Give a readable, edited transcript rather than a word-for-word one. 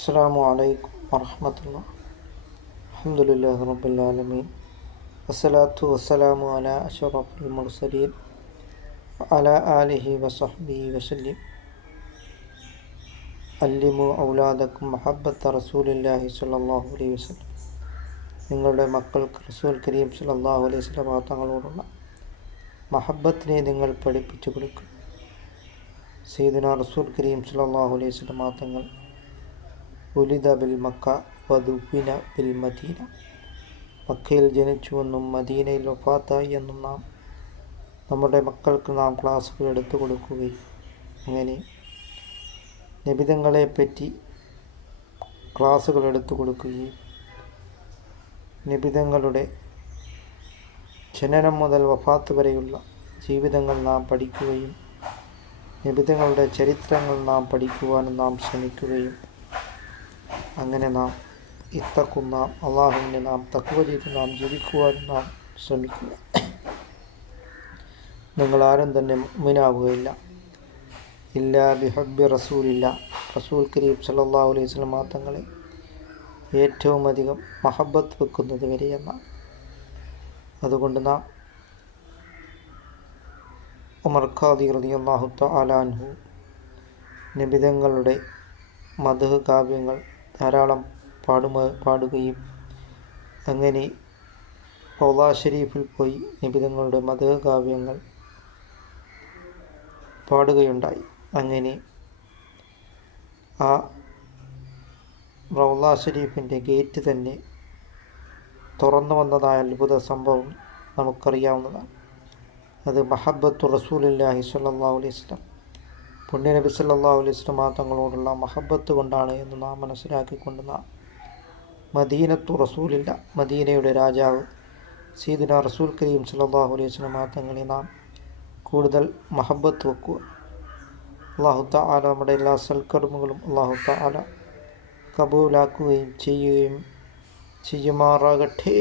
അസ്സലാമു അലൈക്കും വറഹ്മത്തുള്ളാഹി. അൽഹംദുലില്ലാഹി റബ്ബിൽ ആലമീൻ. വസ്സലാത്തു വസ്സലാമു അലാ അഷ്റഫിൽ മുർസലീൻ വഅലാ ആലിഹി വസഹ്ബിഹി വസല്ലം. അല്ലിമു ഔലാദക്കും മഹബ്ബത്ത റസൂലില്ലാഹി സ്വല്ലല്ലാഹു അലൈഹി വസല്ലം. നിങ്ങളുടെ മക്കൾക്ക് റസൂൽ കരീം സ്വല്ലല്ലാഹു അലൈഹി വസല്ലം തങ്ങളോടുള്ള മഹബ്ബത്തിനെ നിങ്ങൾ പഠിപ്പിച്ചു കൊടുക്കും. സയ്യിദുനാ റസൂൽ കരീം സ്വല്ലല്ലാഹു അലൈഹി വസല്ലം തങ്ങൾ ഉലിദ ബിൽ മക്ക വദുഫിന ബിൽ മദീന, മക്കയിൽ ജനിച്ചുവെന്നും മദീനയിൽ വഫാത്തായി എന്നും നമ്മുടെ മക്കൾക്ക് ക്ലാസ്സുകൾ എടുത്തു കൊടുക്കുകയും അങ്ങനെ നബിതങ്ങളെപ്പറ്റി ക്ലാസ്സുകൾ എടുത്തു കൊടുക്കുകയും നബിതങ്ങളുടെ ജനനം മുതൽ വഫാത്ത് വരെയുള്ള ജീവിതങ്ങൾ പഠിക്കുകയും നബിതങ്ങളുടെ ചരിത്രങ്ങൾ പഠിക്കുവാനും ശ്രമിക്കുകയും അങ്ങനെ ഇത്തക്കുന്ന അള്ളാഹുവിനെ തഖ്വ ചെയ്ത് ജീവിക്കുവാനും ശ്രമിക്കുക. നിങ്ങളാരും തന്നെ മുഅ്മിനാവുകയില്ല ഇല്ലാ ബിഹബ്ബി റസൂലില്ല, റസൂൽ കരീം സല്ലല്ലാഹു അലൈഹി വസല്ലം തങ്ങളെ ഏറ്റവും അധികം മഹബ്ബത്ത് വെക്കുന്നത് വരെയെന്നാണ്. അതുകൊണ്ട് ഉമർ ഖാദി റളിയല്ലാഹു തആല അൻഹു നബിതങ്ങളുടെ മദ്ഹ് കാവ്യങ്ങൾ ധാരാളം പാടുകയും അങ്ങനെ റൗള ഷരീഫിൽ പോയി നബിതങ്ങളുടെ മദ്ഹ് കാവ്യങ്ങൾ പാടുകയുണ്ടായി. അങ്ങനെ ആ റൗള ഷരീഫിൻ്റെ ഗേറ്റ് തന്നെ തുറന്നു വന്നതായ അത്ഭുത സംഭവം നമുക്കറിയാവുന്നതാണ്. അത് മഹബ്ബത്തു റസൂലില്ലാഹി സ്വല്ലല്ലാഹു അലൈഹി വസല്ലം, പുണ്യനബി സല്ലല്ലാഹു അലൈഹി വസല്ലം തങ്ങളോടുള്ള മഹബ്ബത്ത് കൊണ്ടാണ് എന്ന് മനസ്സിലാക്കിക്കൊണ്ട് മദീനത്തു റസൂലില്ല, മദീനയുടെ രാജാവ് സയ്യിദുനാ റസൂൽ കരീം സല്ലല്ലാഹു അലൈഹി വസല്ലം തങ്ങളെ കൂടുതൽ മഹബ്ബത്ത് വെക്കുക. അല്ലാഹു തആല നമ്മുടെ എല്ലാ സൽക്കർമ്മങ്ങളും അല്ലാഹു തആല കബൂലാക്കുകയും ചെയ്യുമാറാകട്ടെ.